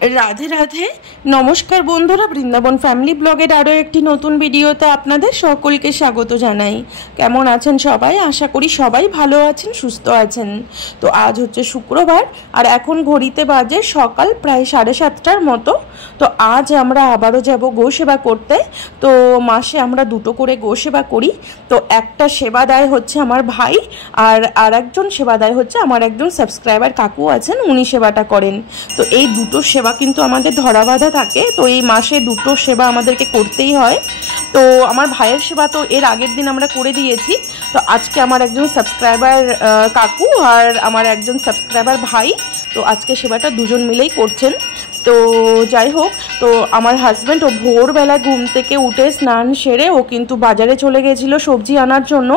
রাধে রাধে। নমস্কার বন্ধুরা, বৃন্দাবন ফ্যামিলি ব্লগের আরও একটি নতুন ভিডিওতে আপনাদের সকলকে স্বাগত জানাই। কেমন আছেন সবাই? আশা করি সবাই ভালো আছেন, সুস্থ আছেন। তো আজ হচ্ছে শুক্রবার আর এখন ঘড়িতে বাজে সকাল প্রায় 7:30টার মতো। তো আজ আমরা আবারও যাব গো সেবা করতে। তো মাসে আমরা দুটো করে গো সেবা করি। তো একটা সেবাদায় হচ্ছে আমার ভাই, আর একজন সেবাদায় হচ্ছে আমার একজন সাবস্ক্রাইবার কাকু আছেন, উনি সেবাটা করেন। তো এই দুটো সেবা কিন্তু আমাদের ধরা বাঁধা থাকে। তো এই মাসে দুটো সেবা আমাদেরকে করতেই হয়। তো আমার ভাইয়ের সেবা তো এর আগের দিন আমরা করে দিয়েছি। তো আজকে আমার একজন সাবস্ক্রাইবার কাকু আর আমার একজন সাবস্ক্রাইবার ভাই, তো আজকে সেবাটা দুজন মিলেই করছেন। তো যাই হোক, তো আমার হাজব্যান্ড ও ভোরবেলা ঘুম থেকে উঠে স্নান সেরে ও কিন্তু বাজারে চলে গেছিলো সবজি আনার জন্য।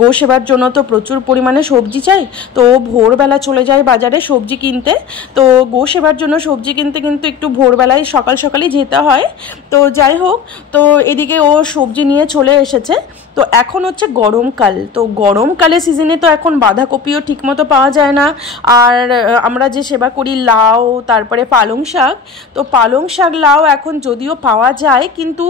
গো সেবার জন্য তো প্রচুর পরিমাণে সবজি চাই, তো ও ভোরবেলা চলে যায় বাজারে সবজি কিনতে। তো গো সেবার জন্য সবজি কিনতে কিন্তু একটু ভোরবেলায় সকাল সকালই যেতে হয়। তো যাই হোক, তো এদিকে ও সবজি নিয়ে চলে এসেছে। তো এখন হচ্ছে গরমকাল, তো গরমকালে সিজনে তো এখন বাঁধাকপিও ঠিকমতো পাওয়া যায় না। আর আমরা যে সেবা করি লাউ, তারপরে পালং শাক, তো পালং শাক লাউ এখন যদিও পাওয়া যায়, কিন্তু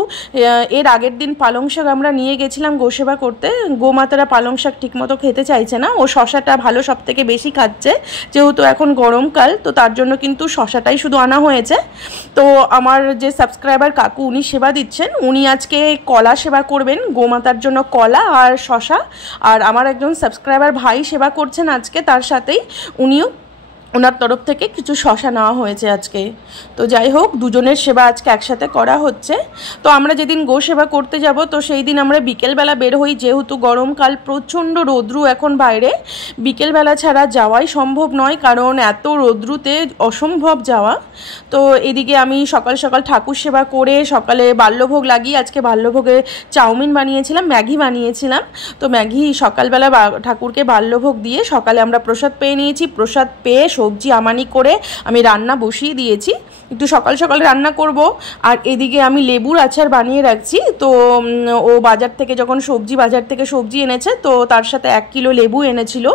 এর আগের দিন পালং শাক আমরা নিয়ে গেছিলাম গো সেবা করতে। গোমাতারা পালং শাক ঠিকমতো খেতে চাইছে না, ও শশাটা ভালো সব থেকে বেশি খাচ্ছে। যেহেতু এখন গরমকাল, তো তার জন্য কিন্তু শশাটাই শুধু আনা হয়েছে। তো আমার যে সাবস্ক্রাইবার কাকু উনি সেবা দিচ্ছেন, উনি আজকে কলা সেবা করবেন, গোমাতার জন্য কলা আর শশা। আর আমার একজন সাবস্ক্রাইবার ভাই সেবা করছেন আজকে, তার সাথেই উনিও ওনার তরফ থেকে কিছু শশা নেওয়া হয়েছে আজকে। তো যাই হোক, দুজনের সেবা আজকে একসাথে করা হচ্ছে। তো আমরা যেদিন গো সেবা করতে যাব, তো সেই দিন আমরা বিকেলবেলা বের হই, যেহেতু গরমকাল, প্রচণ্ড রৌদ্রু এখন বাইরে। বিকেলবেলা ছাড়া যাওয়াই সম্ভব নয়, কারণ এত রৌদ্রুতে অসম্ভব যাওয়া। তো এদিকে আমি সকাল সকাল ঠাকুর সেবা করে সকালে বাল্যভোগ লাগিয়ে, আজকে বাল্যভোগে চাউমিন বানিয়েছিলাম, ম্যাগি বানিয়েছিলাম। তো ম্যাগি সকালবেলা ঠাকুরকে বাল্যভোগ দিয়ে সকালে আমরা প্রসাদ পেয়ে নিয়েছি। প্রসাদ পেয়ে সবজি আমানি করে আমি রান্না বসিয়ে দিয়েছি, একটু সকাল সকাল রান্না করব। আর এদিকে আমি লেবুর আচার বানিয়ে রাখছি। তো ও বাজার থেকে যখন বাজার থেকে সবজি এনেছে, তো তার সাথে 1 কিলো লেবু এনেছিল।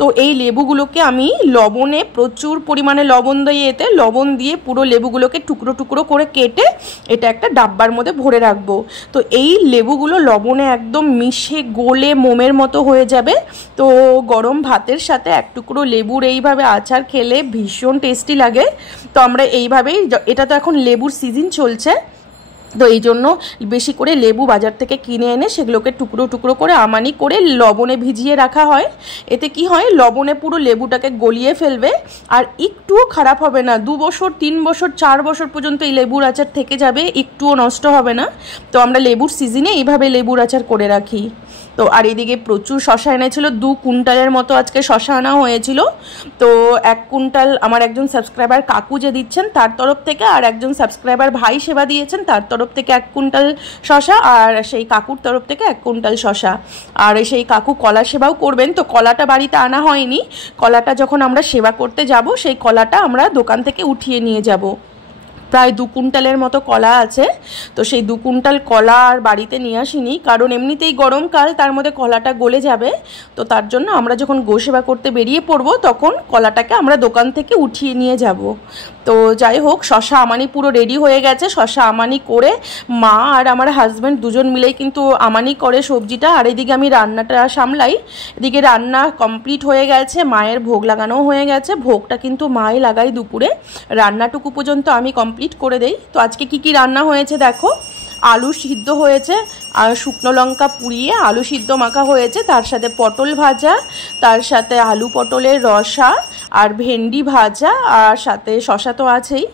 তো এই লেবুগুলোকে আমি লবণে, প্রচুর পরিমাণে লবণ দিয়ে পুরো লেবুগুলোকে টুকরো টুকরো করে কেটে এটা একটা ডাব্বার মধ্যে ভরে রাখবো। তো এই লেবুগুলো লবণে একদম মিশে গলে মোমের মতো হয়ে যাবে। তো গরম ভাতের সাথে এক টুকরো লেবুর এইভাবে আচার খেলে ভীষণ টেস্টি লাগে। তো আমরা এইভাবেই, এটা তো এখন লেবুর সিজন চলছে, তো এই জন্য বেশি করে লেবু বাজার থেকে কিনে এনে সেগুলোকে টুকরো টুকরো করে আমানি করে লবণে ভিজিয়ে রাখা হয়। এতে কি হয়, লবণে পুরো লেবুটাকে গলিয়ে ফেলবে আর একটুও খারাপ হবে না। 2 বছর 3 বছর 4 বছর পর্যন্ত এই লেবুর আচার থেকে যাবে, একটুও নষ্ট হবে না। তো আমরা লেবুর সিজনে এইভাবে লেবুর আচার করে রাখি। তো আর এদিকে প্রচুর শশা এনেছিল, 2 কুইন্টালের মতো আজকে শশা আনা হয়েছিল। তো 1 কুইন্টাল আমার একজন সাবস্ক্রাইবার কাকু যে দিচ্ছেন তার তরফ থেকে, আর একজন সাবস্ক্রাইবার ভাই সেবা দিয়েছেন তার তরফ থেকে 1 কুইন্টাল শশা, আর সেই কাকুর তরফ থেকে 1 কুইন্টাল শশা। আর সেই কাকু কলা সেবাও করবেন। তো কলাটা বাড়িতে আনা হয়নি, কলাটা যখন আমরা সেবা করতে যাব সেই কলাটা আমরা দোকান থেকে উঠিয়ে নিয়ে যাব। প্রায় 2 কুইন্টালের মতো কলা আছে। তো সেই 2 কুইন্টাল কলা আর বাড়িতে নিয়ে আসিনি, কারণ এমনিতেই গরমকাল, তার মধ্যে কলাটা গলে যাবে। তো তার জন্য আমরা যখন গো সেবা করতে বেরিয়ে পড়বো, তখন কলাটাকে আমরা দোকান থেকে উঠিয়ে নিয়ে যাব। তো যাই হোক, শশা আমানি পুরো রেডি হয়ে গেছে। শশা আমানি করে মা আর আমার হাজব্যান্ড দুজন মিলেই কিন্তু আমানি করে সবজিটা, আর এদিকে আমি রান্নাটা সামলাই। এদিকে রান্না কমপ্লিট হয়ে গেছে, মায়ের ভোগ লাগানোও হয়ে গেছে। ভোগটা কিন্তু মাই লাগাই দুপুরে, রান্নাটুকু পর্যন্ত আমি কমপ্লিট করে দেই। তো আজকে কি রান্না হয়েছে দেখো, আলু সিদ্ধ হয়েছে আর শুকনো লঙ্কা পুড়িয়ে আলু সিদ্ধ মাখা হয়েছে, তার সাথে পটল ভাজা, তার সাথে আলু পটলের রসা আর ভেন্ডি ভাজা, আর সাথে শশা তো আছেই।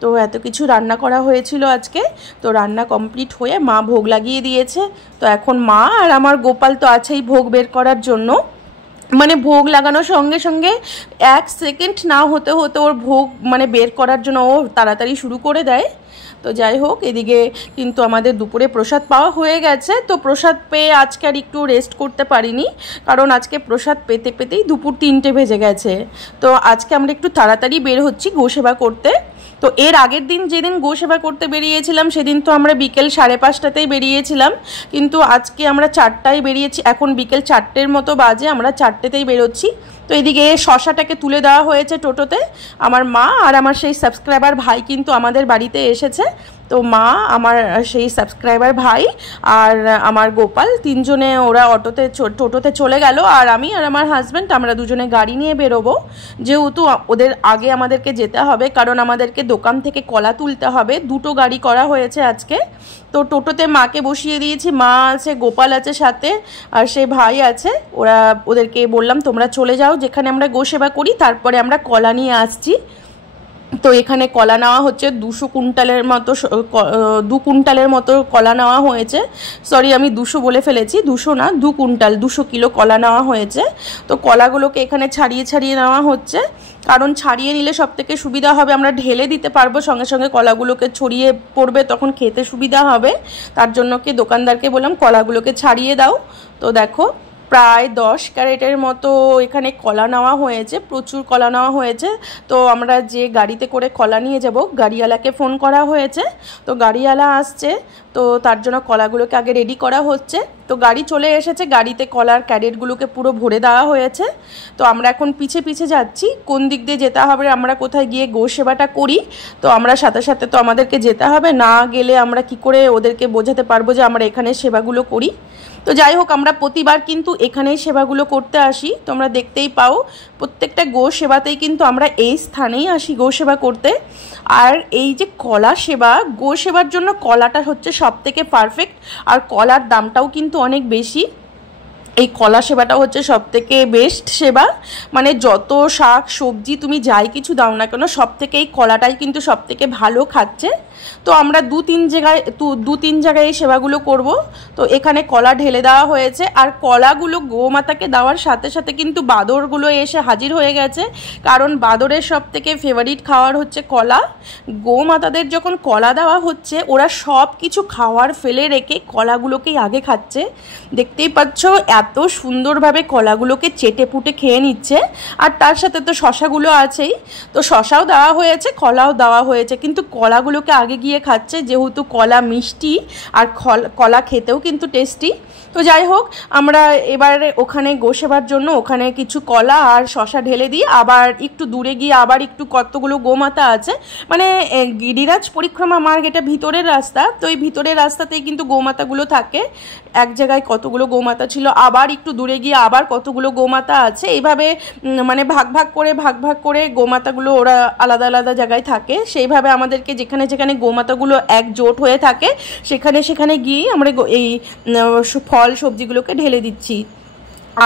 তো এত কিছু রান্না করা হয়েছিল আজকে। তো রান্না কমপ্লিট হয়ে মা ভোগ লাগিয়ে দিয়েছে। তো এখন মা আর আমার গোপাল তো আছেই ভোগ বের করার জন্য। মানে ভোগ লাগানোর সঙ্গে সঙ্গে 1 সেকেন্ড না হতে হতে ওর ভোগ বের করার জন্য ও তাড়াতাড়ি শুরু করে দেয়। তো যাই হোক, এদিকে কিন্তু আমাদের দুপুরে প্রসাদ পাওয়া হয়ে গেছে। তো প্রসাদ পেয়ে আজকে আর একটু রেস্ট করতে পারিনি, কারণ আজকে প্রসাদ পেতে পেতেই দুপুর 3টে বেজে গেছে। তো আজকে আমরা একটু তাড়াতাড়ি বের হচ্ছি গো সেবা করতে। তো এর আগের দিন যেদিন গো সেবা করতে বেরিয়েছিলাম সেদিন তো আমরা বিকেল 5:30টাতেই বেরিয়েছিলাম, কিন্তু আজকে আমরা 4টায় বেরিয়েছি। এখন বিকেল 4টের মতো বাজে, আমরা 4টেতেই বেরোচ্ছি। তো এদিকে শশাটাকে তুলে দেওয়া হয়েছে টোটোতে। আমার মা আর আমার সেই সাবস্ক্রাইবার ভাই কিন্তু আমাদের বাড়িতে এসেছে। তো মা, আমার সেই সাবস্ক্রাইবার ভাই আর আমার গোপাল তিনজনে ওরা টোটোতে চলে গেল। আর আমি আর আমার হাজব্যান্ড আমরা দুজনে গাড়ি নিয়ে বেরোবো, যেহেতু ওদের আগে আমাদেরকে যেতে হবে, কারণ আমাদেরকে দোকান থেকে কলা তুলতে হবে। দুটো গাড়ি করা হয়েছে আজকে। তো টোটোতে মাকে বসিয়ে দিয়েছি, মা আছে, গোপাল আছে সাথে, আর সেই ভাই আছে। ওদেরকে বললাম তোমরা চলে যাও যেখানে আমরা গোসেবা করি, তারপরে আমরা কলা নিয়ে আসছি। তো এখানে কলা নেওয়া হচ্ছে 200 কুইন্টালের মতো, 2 কুইন্টালের মতো কলা নেওয়া হয়েছে। সরি, আমি 200 বলে ফেলেছি, 200 না, 2 কুইন্টাল, 200 কিলো কলা নেওয়া হয়েছে। তো কলাগুলোকে এখানে ছাড়িয়ে নেওয়া হচ্ছে, কারণ ছাড়িয়ে নিলে সব থেকে সুবিধা হবে, আমরা ঢেলে দিতে পারবো, সঙ্গে সঙ্গে কলাগুলোকে ছড়িয়ে পড়বে, তখন খেতে সুবিধা হবে। তার জন্য কি দোকানদারকে বললাম কলাগুলোকে ছাড়িয়ে দাও। তো দেখো প্রায় 10 ক্যারেটের মতো এখানে কলা নেওয়া হয়েছে, প্রচুর কলা নেওয়া হয়েছে। তো আমরা যে গাড়িতে করে কলা নিয়ে যাব, গাড়িওয়ালাকে ফোন করা হয়েছে। তো গাড়িওয়ালা আসছে, তো তার জন্য কলাগুলোকে আগে রেডি করা হচ্ছে। তো গাড়ি চলে এসেছে, গাড়িতে কলার ক্যারেটগুলোকে পুরো ভরে দেওয়া হয়েছে। তো আমরা এখন পিছে পিছে যাচ্ছি, কোন দিক দিয়ে যেতে হবে, আমরা কোথায় গিয়ে গোসেবাটা করি। তো আমরা সাথে সাথে তো আমাদেরকে যেতে হবে, না গেলে আমরা কি করে ওদেরকে বোঝাতে পারবো যে আমরা এখানে সেবাগুলো করি। তো যাই হোক, আমরা প্রতিবার কিন্তু এখানেই সেবাগুলো করতে আসি, তোমরা দেখতেই পাও। প্রত্যেকটা গো সেবাতেই কিন্তু আমরা এই স্থানেই আসি গো সেবা করতে। আর এই যে কলা সেবা, গো সেবার জন্য কলাটা হচ্ছে সবথেকে পারফেক্ট, আর কলার দামটাও কিন্তু অনেক বেশি। এই কলা সেবাটা হচ্ছে সবথেকে বেস্ট সেবা, মানে যত শাক সবজি তুমি যাই কিছু দাও না কেন, সব থেকে এই কলাটাই কিন্তু সব থেকে ভালো খাচ্ছে। তো আমরা দু তিন জায়গায় এই সেবাগুলো করব। তো এখানে কলা ঢেলে দেওয়া হয়েছে, আর কলাগুলো গোমাতাকে দেওয়ার সাথে সাথে কিন্তু বাদরগুলো এসে হাজির হয়ে গেছে, কারণ বাদরের সব থেকে ফেভারিট খাওয়ার হচ্ছে কলা। গোমাতাদের যখন কলা দেওয়া হচ্ছে, ওরা সব কিছু খাওয়ার ফেলে রেখে কলাগুলোকেই আগে খাচ্ছে। দেখতেই পাচ্ছ এত সুন্দরভাবে কলাগুলোকে চেটে পুটে খেয়ে নিচ্ছে। আর তার সাথে তো শশাগুলো আছেই, তো শশাও দেওয়া হয়েছে, কলাও দেওয়া হয়েছে, কিন্তু কলাগুলোকে আগে গিয়ে খাচ্ছে, যেহেতু কলা মিষ্টি আর কলা খেতেও কিন্তু টেস্টি। তো যাই হোক, আমরা এবার ওখানে গোসেবার জন্য ওখানে কিছু কলা আর শশা ঢেলে দিই। আবার একটু দূরে গিয়ে আবার একটু কতগুলো গোমাতা আছে, মানে গিরিরাজ পরিক্রমা মার্গ, এটা ভিতরের রাস্তা। তো এই ভিতরের রাস্তাতেই কিন্তু গোমাতাগুলো থাকে। এক জায়গায় কতগুলো গোমাতা ছিল, আবার একটু দূরে গিয়ে আবার কতগুলো গোমাতা আছে। এইভাবে মানে ভাগ ভাগ করে গোমাতাগুলো ওরা আলাদা আলাদা জায়গায় থাকে। সেইভাবে আমাদেরকে যেখানে যেখানে গোমাতাগুলো একজোট হয়ে থাকে, সেখানে সেখানে গিয়েই আমরা এই ফল সবজিগুলোকে ঢেলে দিচ্ছি।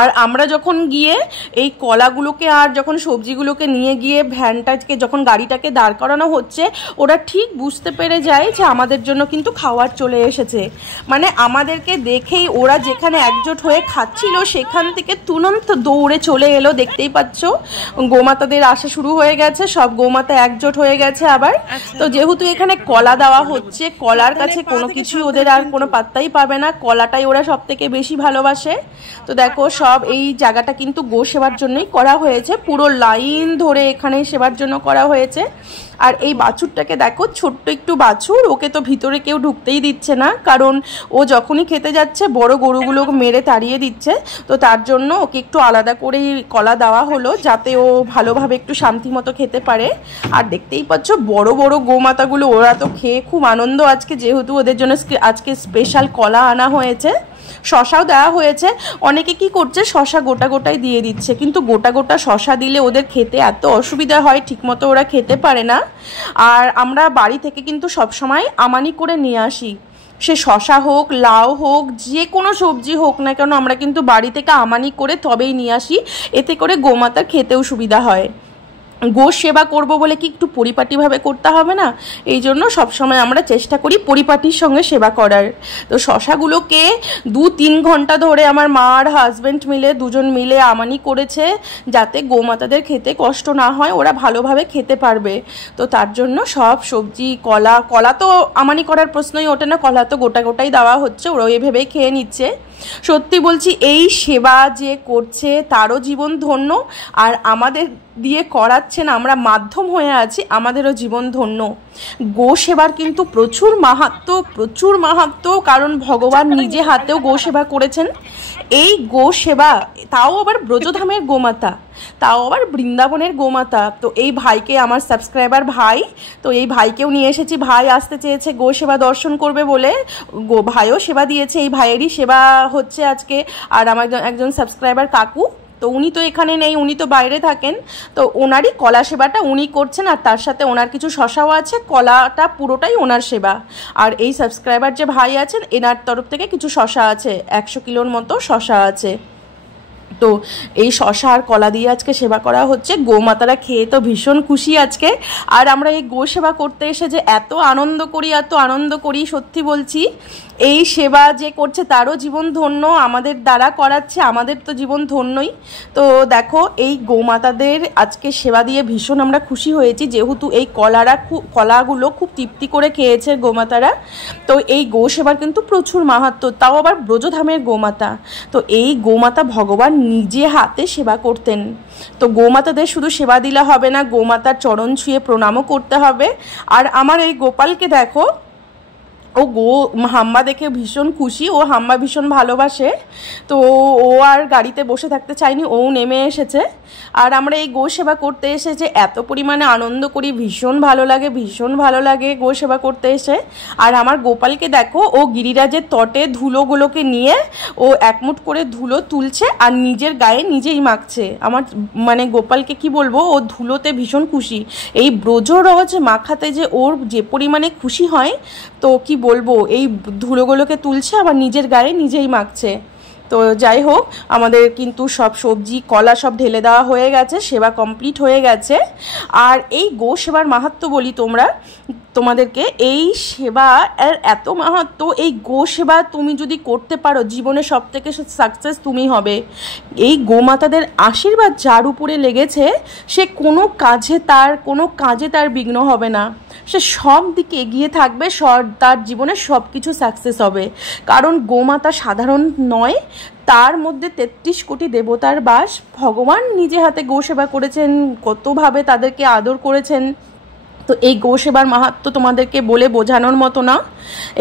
আর আমরা যখন গিয়ে এই কলাগুলোকে আর যখন সবজিগুলোকে নিয়ে গিয়ে ভ্যানটাকে যখন গাড়িটাকে দাঁড় করানো হচ্ছে, ওরা ঠিক বুঝতে পেরে যায় যে আমাদের জন্য কিন্তু খাবার চলে এসেছে। মানে আমাদেরকে দেখেই ওরা যেখানে একজোট হয়ে খাচ্ছিল, সেখান থেকে তুরন্ত দৌড়ে চলে এলো। দেখতেই পাচ্ছ গোমাতাদের আসা শুরু হয়ে গেছে, সব গোমাতা একজোট হয়ে গেছে আবার। তো যেহেতু এখানে কলা দেওয়া হচ্ছে, কলার কাছে কোনো কিছুই ওদের আর কোনো পাত্তাই পাবে না, কলাটাই ওরা সব থেকে বেশি ভালোবাসে। তো দেখো সব এই জায়গাটা কিন্তু গো সেবার জন্যই করা হয়েছে, পুরো লাইন ধরে এখানে সেবার জন্য করা হয়েছে। আর এই বাছুরটাকে দেখো, ছোট্ট একটু বাছুর, ওকে তো ভিতরে কেউ ঢুকতেই দিচ্ছে না, কারণ ও যখনই খেতে যাচ্ছে বড় গরুগুলো মেরে তাড়িয়ে দিচ্ছে। তো তার জন্য ওকে একটু আলাদা করেই কলা দেওয়া হলো, যাতে ও ভালোভাবে একটু শান্তি মতো খেতে পারে। আর দেখতেই পাচ্ছ বড় বড় গোমাতাগুলো, ওরা তো খেয়ে খুব আনন্দ আজকে, যেহেতু ওদের জন্য আজকে স্পেশাল কলা আনা হয়েছে। শশাও দেওয়া হয়েছে। অনেকে কি করছে, শশা গোটা গোটাই দিয়ে দিচ্ছে, কিন্তু গোটা গোটা শশা দিলে ওদের খেতে এত অসুবিধা হয়, ঠিকমতো ওরা খেতে পারে না। আর আমরা বাড়ি থেকে কিন্তু সবসময় আমানি করে নিয়ে আসি, সে শশা হোক, লাউ হোক, যে কোনো সবজি হোক না কেন, আমরা কিন্তু বাড়ি থেকে আমানি করে তবেই নিয়ে আসি, এতে করে গোমাতার খেতেও সুবিধা হয়। গো সেবা করব বলে কি একটু পরিপাটিভাবে করতে হবে না, এই জন্য সবসময় আমরা চেষ্টা করি পরিপাটির সঙ্গে সেবা করার। তো শশাগুলোকে 2-3 ঘন্টা ধরে আমার মা আর হাজব্যান্ড মিলে দুজন মিলে আমানি করেছে, যাতে গোমাতাদের খেতে কষ্ট না হয়, ওরা ভালোভাবে খেতে পারবে। তো তার জন্য সব সবজি, কলা তো আমানি করার প্রশ্নই ওঠে না, কলা তো গোটা গোটাই দেওয়া হচ্ছে, ওরা এভাবেই খেয়ে নিচ্ছে। সত্যি বলছি, এই সেবা যে করছে তারও জীবন ধন্য, আর আমাদের দিয়ে করাচ্ছেন, আমরা মাধ্যম হয়ে আছি, আমাদেরও জীবন ধন্য। গো সেবার কিন্তু প্রচুর মাহাত্ম্য, কারণ ভগবান নিজে হাতেও গো সেবা করেছেন। এই গো সেবা, তাও আবার ব্রজধামের গোমাতা, তাও আবার বৃন্দাবনের গোমাতা। তো এই ভাইকে, আমার সাবস্ক্রাইবার ভাই, তো এই ভাইকেও নিয়ে এসেছি। ভাই আসতে চেয়েছে গো সেবা দর্শন করবে বলে, ভাইও সেবা দিয়েছে, এই ভাইয়েরই সেবা হচ্ছে আজকে। আর আমার একজন সাবস্ক্রাইবার কাকু, তো উনি তো এখানে নেই, উনি তো বাইরে থাকেন, তো ওনারই কলা সেবাটা উনি করছেন, আর তার সাথে ওনার কিছু শশাও আছে, কলাটা পুরোটাই ওনার সেবা। আর এই সাবস্ক্রাইবার যে ভাই আছেন, এনার তরফ থেকে কিছু শশা আছে, 100 কিলোর মতো শশা আছে। তো এই শশা আর কলা দিয়ে আজকে সেবা করা হচ্ছে। গোমাতারা খেয়ে তো ভীষণ খুশি আজকে। আর আমরা এই গো সেবা করতে এসে যে এত আনন্দ করি, সত্যি বলছি, এই সেবা যে করছে তারও জীবন ধন্য, আমাদের দ্বারা করাচ্ছে, আমাদের তো জীবন ধন্যই। তো দেখো, এই গোমাতাদের আজকে সেবা দিয়ে ভীষণ আমরা খুশি হয়েছি, যেহেতু এই কলাগুলো খুব তৃপ্তি করে খেয়েছে গোমাতারা। তো এই গো সেবার কিন্তু প্রচুর মাহাত্ম্য, তাও আবার ব্রজধামের গোমাতা। তো এই গোমাতা ভগবান নিজে হাতে সেবা করতেন। তো গোমাতাদের শুধু সেবা দিলে হবে না, গোমাতার চরণ ছুঁয়ে প্রণামও করতে হবে। আর আমার এই গোপালকে দেখো, ও হাম্বা দেখে ভীষণ খুশি, ও হাম্বা ভীষণ ভালোবাসে। তো ও আর গাড়িতে বসে থাকতে চায়নি, ও নেমে এসেছে। আর আমরা এই গো সেবা করতে এসে যে এত পরিমাণে আনন্দ করি, ভীষণ ভালো লাগে গো সেবা করতে এসে। আর আমার গোপালকে দেখো, ও গিরিরাজের তটে ধুলোগুলোকে নিয়ে ও একমুঠ করে ধুলো তুলছে আর নিজের গায়ে নিজেই মাখছে। আমার মানে গোপালকে কি বলবো, ও ধুলোতে ভীষণ খুশি। এই ব্রজরজ মাখাতে যে ওর যে পরিমাণে খুশি হয়, তো কি বলবো, এই ধুলোগুলোকে তুলছে আবার নিজের গায়ে নিজেই মাখছে। তো যাই হোক, আমাদের কিন্তু সব সবজি কলা সব ঢেলে দেওয়া হয়ে গেছে, সেবা কমপ্লিট হয়ে গেছে। আর এই গো সেবার মাহাত্ম্য বলি তোমাদেরকে, এই সেবা এর এত মাহাত্ম্য, এই গো সেবা তুমি যদি করতে পারো, জীবনে সব থেকে সাকসেস তুমি হবে। এই গোমাতাদের আশীর্বাদ যার উপরে লেগেছে, সে কোনো কাজে তার বিঘ্ন হবে না, সে সব দিকে এগিয়ে থাকবে, তার জীবনে সব কিছু সাকসেস হবে। কারণ গোমাতা সাধারণ নয়, তার মধ্যে 33 কোটি দেবতার বাস। ভগবান নিজে হাতে গো সেবা করেছেন, কতভাবে তাদেরকে আদর করেছেন। তো এই গো সেবার মাহাত্ম্য তোমাদেরকে বলে বোঝানোর মতো না,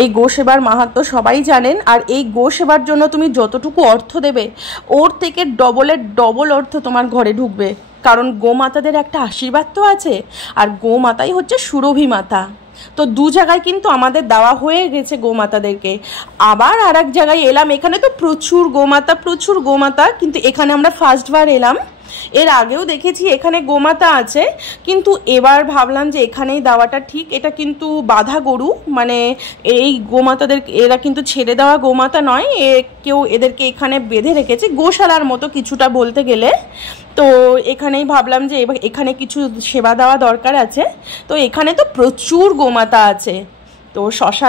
এই গো সেবার মাহাত্ম্য সবাই জানেন। আর এই গো সেবার জন্য তুমি যতটুকু অর্থ দেবে, ওর থেকে ডবল অর্থ তোমার ঘরে ঢুকবে। কারণ গোমাতাদের একটা আশীর্বাদ তো আছে, আর গোমাতাই হচ্ছে সুরভি মাতা। তো দু জায়গায় কিন্তু আমাদের দেওয়া হয়ে গেছে গোমাতাদেরকে। আবার আর এক জায়গায় এলাম, এখানে তো প্রচুর গোমাতা, কিন্তু এখানে আমরা ফার্স্টবার এলাম। এর আগেও দেখেছি এখানে গোমাতা আছে, কিন্তু এবার ভাবলাম যে এখানেই দেওয়াটা ঠিক। এটা কিন্তু বাঁধা গরু, মানে এই গোমাতাদের, এরা কিন্তু ছেড়ে দেওয়া গোমাতা নয়, কেউ এদেরকে এখানে বেঁধে রেখেছে, গোশালার মতো কিছুটা বলতে গেলে। তো এখানেই ভাবলাম যে এখানে কিছু সেবা দেওয়া দরকার আছে। তো এখানে তো প্রচুর গোমাতা আছে। তো শশা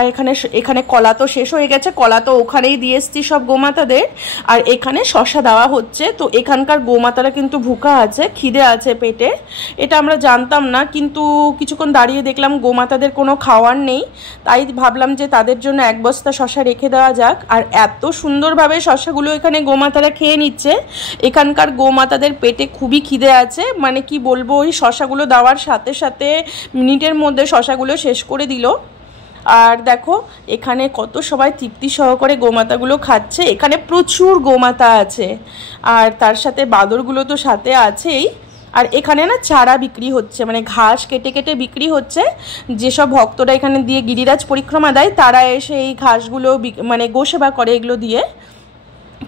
এখানে কলা তো শেষ হয়ে গেছে, কলা তো ওখানেই দিয়ে এসছি সব গোমাতাদের, আর এখানে শশা দেওয়া হচ্ছে। তো এখানকার গোমাতারা কিন্তু ভুকা আছে, খিদে আছে পেটে, এটা আমরা জানতাম না, কিন্তু কিছুক্ষণ দাঁড়িয়ে দেখলাম গোমাতাদের কোনো খাওয়ার নেই, তাই ভাবলাম যে তাদের জন্য 1 বস্তা শশা রেখে দেওয়া যাক। আর এত সুন্দরভাবে শশাগুলো এখানে গোমাতারা খেয়ে নিচ্ছে। এখানকার গোমাতাদের পেটে খুবই খিদে আছে, মানে কি বলবো, ওই শশাগুলো দেওয়ার সাথে সাথে মিনিটের মধ্যে শশাগুলো শেষ করে দিল। আর দেখো এখানে কত সবাই তৃপ্তি সহকারে গোমাতাগুলো খাচ্ছে। এখানে প্রচুর গোমাতা আছে, আর তার সাথে বাদরগুলো তো সাথে আছেই। আর এখানে না চারা বিক্রি হচ্ছে, মানে ঘাস কেটে কেটে বিক্রি হচ্ছে। যেসব ভক্তরা এখানে দিয়ে গিরিরাজ পরিক্রমা দেয়, তারা এসে এই ঘাসগুলো মানে গোসেবা করে এগুলো দিয়ে।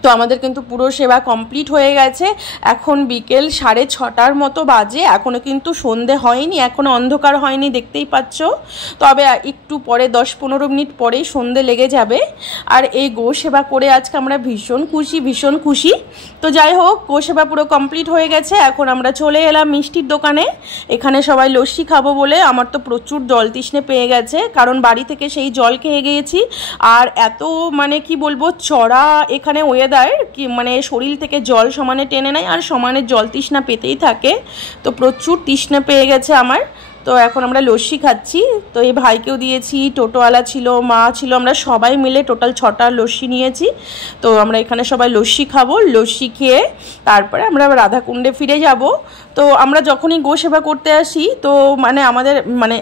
তো আমাদের কিন্তু পুরো সেবা কমপ্লিট হয়ে গেছে। এখন বিকেল 6:30 মতো বাজে, এখনও কিন্তু সন্ধে হয়নি, এখনও অন্ধকার হয়নি, দেখতেই পাচ্ছ। তবে একটু পরে 10-15 মিনিট পরেই সন্ধে লেগে যাবে। আর এই গো সেবা করে আজকে আমরা ভীষণ খুশি। তো যাই হোক, গো সেবা পুরো কমপ্লিট হয়ে গেছে। এখন আমরা চলে এলাম মিষ্টির দোকানে। এখানে সবাই লস্যি খাবো বলে আমার তো প্রচুর জল তৃষ্ণে পেয়ে গেছে, কারণ বাড়ি থেকে সেই জল খেয়ে গিয়েছি। আর এত মানে কি বলবো, চড়া এখানে ওয়েদার, কি মানে শরীর থেকে জল সমানে টেনে নেয়, আর সমানে জল তৃষ্ণা পেতেই থাকে। তো প্রচুর তৃষ্ণা পেয়ে গেছে আমার। তো এখন আমরা লস্যি খাচ্ছি। তো এই ভাইকেও দিয়েছি, টোটোওয়ালা ছিল, মা ছিল, আমরা সবাই মিলে টোটাল 6টা লস্যি নিয়েছি। তো আমরা এখানে সবাই লস্যি খাবো, লস্যি খেয়ে তারপরে আমরা রাধাকুণ্ডে ফিরে যাব। তো আমরা যখনই গো সেবা করতে আসি তো মানে আমাদের মানে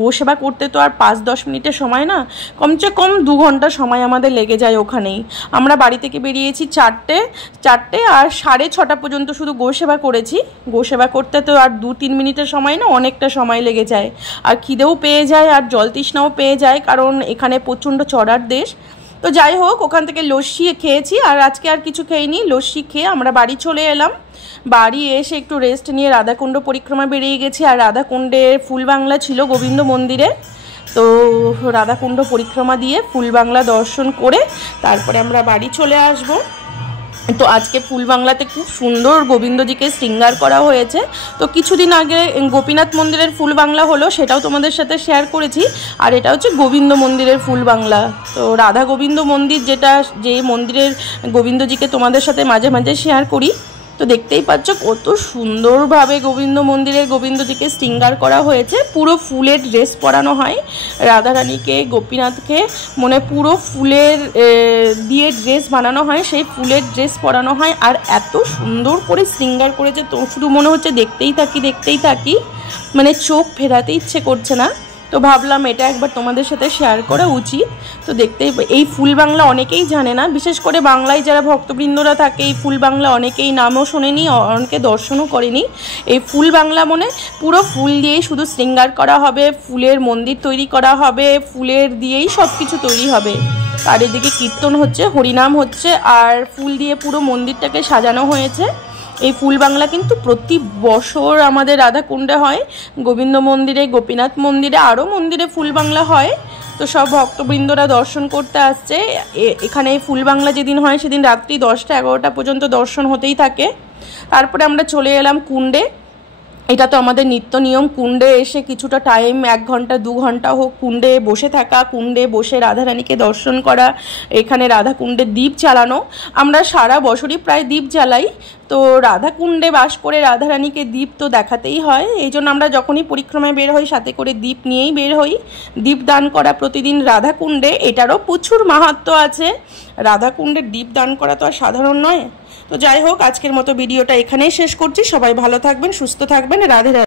গো সেবা করতে তো আর 5-10 মিনিটের সময় না, কমসে কম 2 ঘন্টা সময় আমাদের লেগে যায় ওখানেই। আমরা বাড়ি থেকে বেরিয়েছি 4টে আর 6:30 পর্যন্ত শুধু গো সেবা করেছি। গো সেবা করতে তো আর 2-3 মিনিটের সময় না, অনেকটা সময় লেগে যায়। আর খিদেও পেয়ে যায় আর জল তৃষ্ণাও পেয়ে যায়, কারণ এখানে প্রচণ্ড চড়ার দেশ। তো যাই হোক, ওখান থেকে লস্যি খেয়েছি আর আজকে আর কিছু খেইনি। লস্যি খেয়ে আমরা বাড়ি চলে এলাম। বাড়ি এসে একটু রেস্ট নিয়ে রাধাকুণ্ড পরিক্রমা বেরিয়ে গেছি। আর রাধাকুণ্ডের ফুলবাংলা ছিল গোবিন্দ মন্দিরে, তো রাধাকুণ্ড পরিক্রমা দিয়ে ফুলবাংলা দর্শন করে তারপরে আমরা বাড়ি চলে আসব। তো আজকে ফুলবাংলাতে খুব সুন্দর গোবিন্দজিকে শৃঙ্গার করা হয়েছে। তো কিছুদিন আগে গোপীনাথ মন্দিরের ফুলবাংলা হলো, সেটাও তোমাদের সাথে শেয়ার করেছি। আর এটা হচ্ছে গোবিন্দ মন্দিরের ফুলবাংলা। তো রাধা গোবিন্দ মন্দির, যে মন্দিরের গোবিন্দজিকে তোমাদের সাথে মাঝে মাঝে শেয়ার করি। তো দেখতেই পাচ্ছ কত সুন্দরভাবে গোবিন্দ মন্দিরের গোবিন্দজিকে শৃঙ্গার করা হয়েছে। পুরো ফুলের ড্রেস পরানো হয় রাধারানীকে, গোপীনাথকে, মানে পুরো ফুলের দিয়ে ড্রেস বানানো হয়, সেই ফুলের ড্রেস পরানো হয়। আর এত সুন্দর করে শৃঙ্গার করেছে, তো শুধু মনে হচ্ছে দেখতেই থাকি, মানে চোখ ফেরাতে ইচ্ছে করছে না। তো ভাবলাম এটা একবার তোমাদের সাথে শেয়ার করা উচিত। তো দেখতেই, এই ফুলবাংলা অনেকেই জানে না, বিশেষ করে বাংলায় যারা ভক্তবৃন্দরা থাকে এই ফুলবাংলা অনেকেই নামও শোনেনি, অনেকে দর্শনও করেনি। এই ফুলবাংলা মানে পুরো ফুল দিয়েই শুধু শৃঙ্গার করা হবে, ফুলের মন্দির তৈরি করা হবে, ফুলের দিয়েই সব কিছু তৈরি হবে। আর এদিকে কীর্তন হচ্ছে, হরিনাম হচ্ছে, আর ফুল দিয়ে পুরো মন্দিরটাকে সাজানো হয়েছে। এই ফুলবাংলা কিন্তু প্রতি বছর আমাদের রাধাকুণ্ডে হয়, গোবিন্দ মন্দিরে, গোপীনাথ মন্দিরে, আরও মন্দিরে ফুলবাংলা হয়। তো সব ভক্তবৃন্দরা দর্শন করতে আসছে। এখানে ফুলবাংলা যেদিন হয় সেদিন রাত্রি 10টা-11টা পর্যন্ত দর্শন হতেই থাকে। তারপরে আমরা চলে এলাম কুণ্ডে। এটা তো আমাদের নিত্য নিয়ম, কুণ্ডে এসে কিছুটা টাইম, 1 ঘন্টা 2 ঘন্টা হোক কুণ্ডে বসে থাকা, কুণ্ডে বসে রাধারানীকে দর্শন করা, এখানে রাধাকুণ্ডে দীপ জ্বালানো। আমরা সারা বছরই প্রায় দীপ জ্বালাই। তো রাধাকুণ্ডে বাস করে রাধারানীকে দীপ তো দেখাতেই হয়, এই জন্য আমরা যখনই পরিক্রমায় বের হই সাথে করে দীপ নিয়েই বের হই। দীপ দান করা প্রতিদিন রাধাকুণ্ডে, এটারও প্রচুর মাহাত্ম্য আছে। রাধাকুণ্ডের দীপ দান করা তো আর সাধারণ নয়। তো যাই হোক, আজকের মতো ভিডিওটা এখানেই শেষ করছি। সবাই ভালো থাকবেন, সুস্থ থাকবেন। রাধে রাধে।